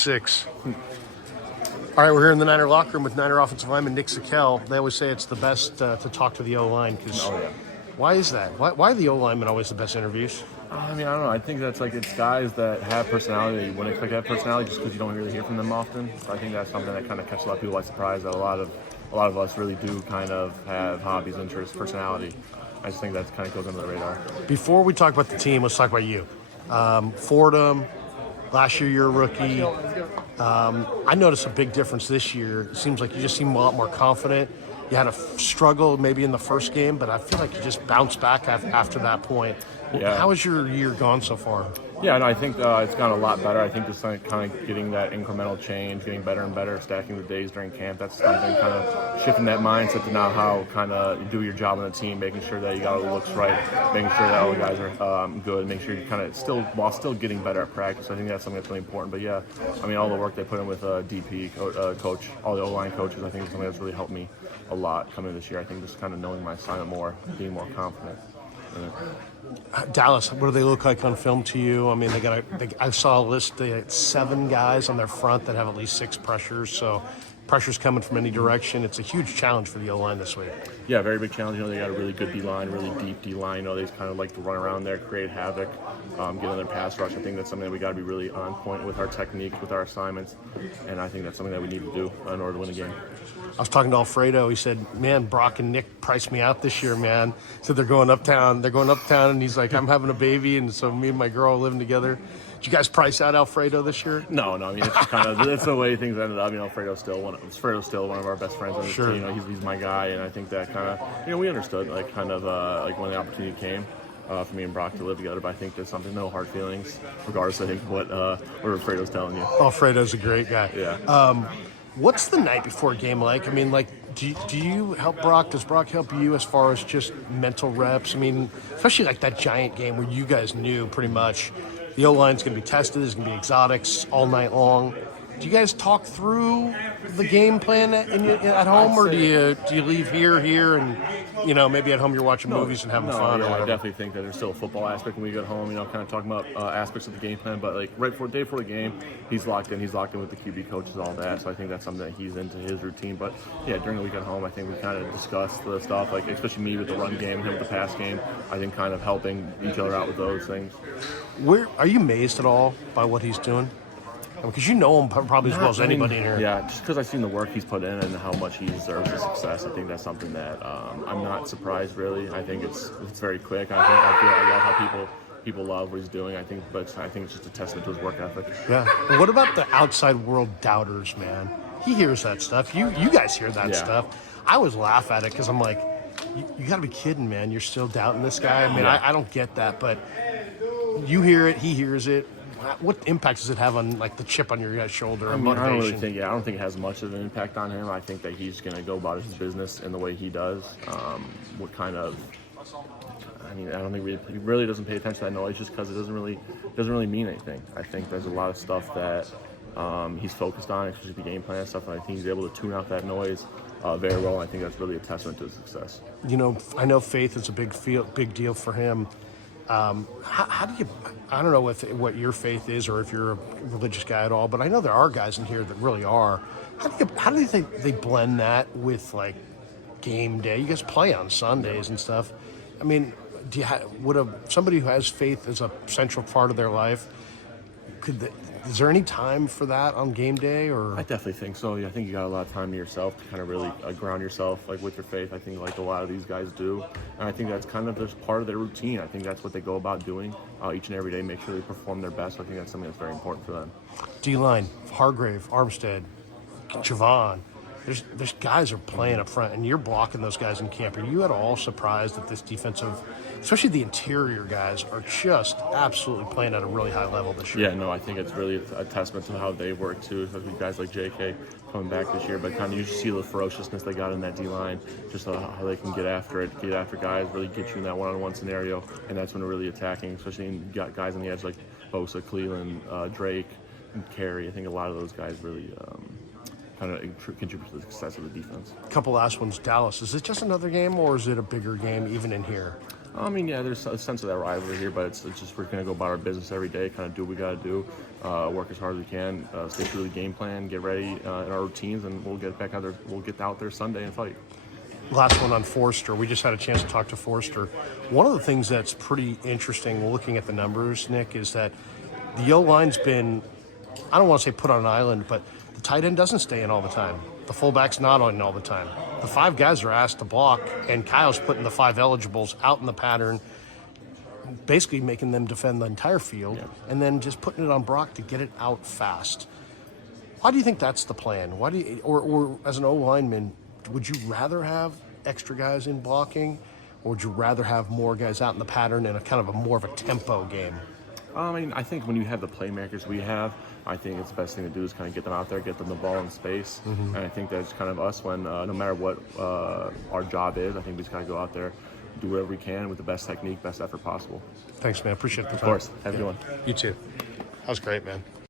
6'6". All right, we're here in the Niner locker room with Niner offensive lineman Nick Zakelj. They always say it's the best to talk to the O-line. Why is that? Why are the O-linemen always the best interviews? I mean, I don't know. I think that's like it's guys that have personality that you wouldn't expect to have personality just because you don't really hear from them often. So I think that's something that kind of catches a lot of people by surprise. That a lot of us really do kind of have hobbies, interests, personality. I just think that kind of goes under the radar. Before we talk about the team, let's talk about you. Fordham, last year you're a rookie. I noticed a big difference this year. It seems like you just seem a lot more confident. You had a struggle maybe in the first game, but I feel like you just bounced back after that point. Yeah. How has your year gone so far? Yeah, no, I think it's gone a lot better. I think just kind of getting that incremental change, getting better and better, stacking the days during camp. That's something kind of shifting that mindset to now how kind of you do your job on the team, making sure that you got all the looks right, making sure that all the guys are good, make sure you kind of while still getting better at practice. I think that's something that's really important. But yeah, I mean, all the work they put in with DP coach, all the O-line coaches, I think is something that's really helped me a lot coming this year. I think just kind of knowing my assignment more, being more confident. Dallas, what do they look like on film to you? I mean, I saw a list. They had 7 guys on their front that have at least 6 pressures. So pressure's coming from any direction. It's a huge challenge for the O-line this week. Yeah, very big challenge. You know, they got a really good D-line, really deep D-line. You know, they just kind of like to run around there, create havoc, get on their pass rush. I think that's something that we got to be really on point with our technique, with our assignments, and I think that's something that we need to do in order to win the game. I was talking to Alfredo. He said, "Man, Brock and Nick priced me out this year, man." He said they're going uptown. And he's like, "I'm having a baby, and so me and my girl are living together." Did you guys price out Alfredo this year? No. I mean, it's just kind of that's the way things ended up. You know, Alfredo's still one of our best friends on the team. You know, he's my guy, and I think that kind of we understood like when the opportunity came. For me and Brock to live together, but I think there's something, no hard feelings, regardless. I think what Alfredo's telling you. Alfredo's a great guy. Yeah. What's the night before a game like? I mean, like, do you help Brock? Does Brock help you as far as just mental reps? I mean, especially like that Giant game where you guys knew pretty much the O-line's going to be tested, there's going to be exotics all night long. Do you guys talk through the game plan at home, or do you leave here, and maybe at home you're watching movies and having fun? Yeah, or I definitely think that there's still a football aspect when we get home. Kind of talking about aspects of the game plan, but like day before the game, he's locked in. He's locked in with the QB coaches, all that. So I think that's something that he's into his routine. But yeah, during the week at home, I think we kind of discuss the stuff, like especially me with the run game and him with the pass game. I think kind of helping each other out with those things. Are you amazed at all by what he's doing? Because you know him probably as well as anybody in here. Yeah, just because I've seen the work he's put in and how much he deserves the success, I think that's something that I'm not surprised, really. I think it's very quick. I love how people love what he's doing. I think it's just a testament to his work ethic. Yeah. But what about the outside world doubters, man? He hears that stuff. You guys hear that stuff. I always laugh at it because I'm like, you got to be kidding, man. You're still doubting this guy. I mean, I don't get that, but you hear it. He hears it. What impact does it have on like the chip on your guy's shoulder? I don't think it has much of an impact on him. I think that he's going to go about his business in the way he does. I don't think he really doesn't pay attention to that noise just because it doesn't really mean anything. I think there's a lot of stuff that he's focused on, especially the game plan and stuff, and I think he's able to tune out that noise very well. I think that's really a testament to his success. I know faith is a big deal for him. How do you? I don't know what your faith is, or if you're a religious guy at all, but I know there are guys in here that really are. How do you think they blend that with like game day? You guys play on Sundays and stuff. I mean, would somebody who has faith as a central part of their life, is there any time for that on game day? Or I definitely think so. Yeah, I think you got a lot of time to yourself to kind of really ground yourself like with your faith. I think like a lot of these guys do, and I think that's kind of just part of their routine. I think that's what they go about doing each and every day. Make sure they perform their best. I think that's something that's very important for them. D-line, Hargrave, Armstead, Javon. There's guys are playing up front, and you're blocking those guys in camp. Are you at all surprised that this defensive, especially the interior guys, are just absolutely playing at a really high level this year? Yeah, no, I think it's really a testament to how they work too, especially guys like JK coming back this year. But kind of you just see the ferociousness they got in that D-line, just how they can get after guys, really get you in that one-on-one scenario, and that's when they're really attacking, especially when you got guys on the edge like Bosa, Cleveland, Drake, and Carey. I think a lot of those guys really kind of contribute to the success of the defense. A couple last ones. Dallas, is it just another game, or is it a bigger game even in here? I mean, yeah, there's a sense of that rivalry here, but it's just we're going to go about our business every day, kind of do what we got to do, work as hard as we can, stay true to the game plan, get ready in our routines, and we'll get back out there. We'll get out there Sunday and fight. Last one on Forster. We just had a chance to talk to Forster. One of the things that's pretty interesting looking at the numbers, Nick, is that the O-line's been, I don't want to say put on an island, but the tight end doesn't stay in all the time. The fullback's not on all the time. The 5 guys are asked to block, and Kyle's putting the 5 eligibles out in the pattern, basically making them defend the entire field, and then just putting it on Brock to get it out fast. Why do you think that's the plan? Why do you, or as an O-lineman, would you rather have extra guys in blocking, or would you rather have more guys out in the pattern in a kind of a more of a tempo game? I mean, I think when you have the playmakers we have, I think it's the best thing to do is kind of get them out there, get them the ball in space. And I think that's kind of us when no matter what our job is, I think we just got to go out there, do whatever we can with the best technique, best effort possible. Thanks, man. Appreciate the time. Of course. Have a good one. You too. That was great, man.